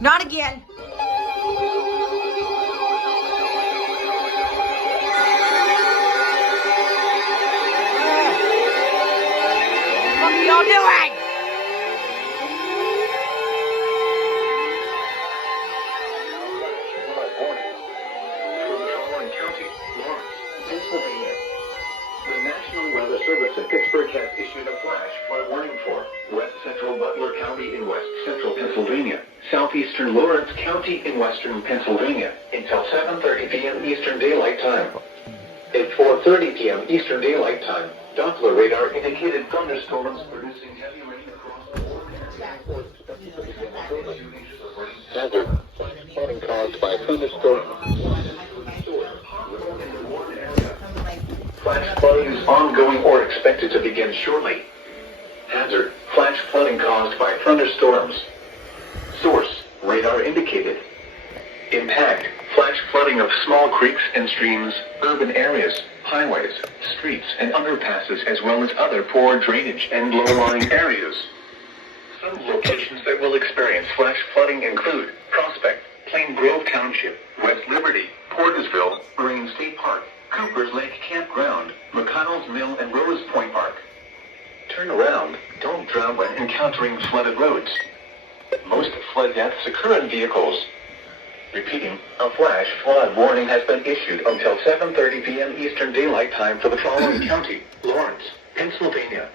Not again. What are y'all doing? Pennsylvania. The National Weather Service in Pittsburgh has issued a flash flood warning for west central Butler County in west central Pennsylvania, southeastern Lawrence County in western Pennsylvania, until 7:30 p.m. Eastern Daylight Time. At 4:30 p.m. Eastern Daylight Time, Doppler radar indicated thunderstorms producing heavy rain across the border. Hazard. Flooding caused by thunderstorms. Flash flooding is ongoing or expected to begin shortly. Hazard. Flash flooding caused by thunderstorms. Source. Radar indicated. Impact. Flash flooding of small creeks and streams, urban areas, highways, streets and underpasses, as well as other poor drainage and low-lying areas. Some locations that will experience flash flooding include Prospect, Plain Grove Township, West Liberty, Portersville, Marine State Park, Cooper's Lake Campground, McConnell's Mill and Rose Point Park. Turn around. Don't drown when encountering flooded roads. Most flood deaths occur in vehicles. Repeating, a flash flood warning has been issued until 7:30 p.m. Eastern Daylight Time for the following county: Lawrence, Pennsylvania,